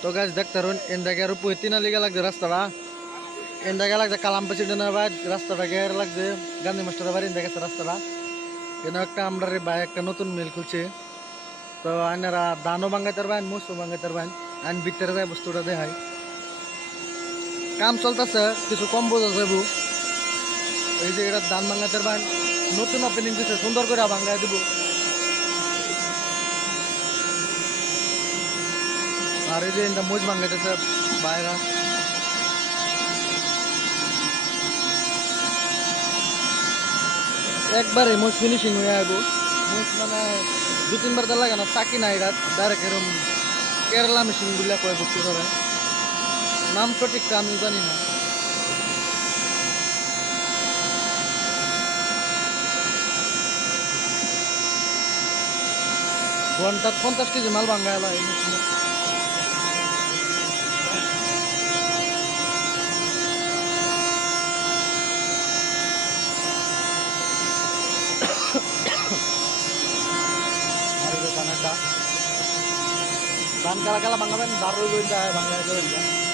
তো গাছ দেখতে রুন এন্দাকে আর পুহিতিনা লিগা লাগছে রাস্তাটা এন্দাকে লাগছে কালাম প্রেসিডেন্টের বাড়ি রাস্তাটাকে লাগছে গান্ধী মাস্টারের বাড়ি এন্দাকে আছে রাস্তাটা এনে একটা আমরা ভাই একটা নতুন মিল খুলছে তো আইনারা দানও বাঙ্গাইতার বাইন মুসও বাঙ্গাইতার বাইন আইন ভিতরে যায় বস্তুটা দেখায় কাম চলতেছে কিছু কম বোঝা যাবো এই যে এটা দান বাঙ্গাইতার বাইন নতুন ওপেনিং দিচ্ছে সুন্দর করে বাঙ্গাই দিব আর এই যে এটা মুজ বাঙ্গাইতেছে বাইরা একবারে মুজ ফিনিশিং হয়ে আইবো মুজ মানে দু তিনবার দা লাগে না চাকি না এটা ডাইরেক্ট এরকম কেরালা মেশিন গুলা কয় বস্তু ধরে নাম সঠিকটা আমি জানি না ঘন্টা 50 কেজি মাল ভাঙ্গাইলা এই মেশিনে আর এই যে ধান কালা কালা ভাঙাবেন দারুণ ভাঙ্গাই দেবেন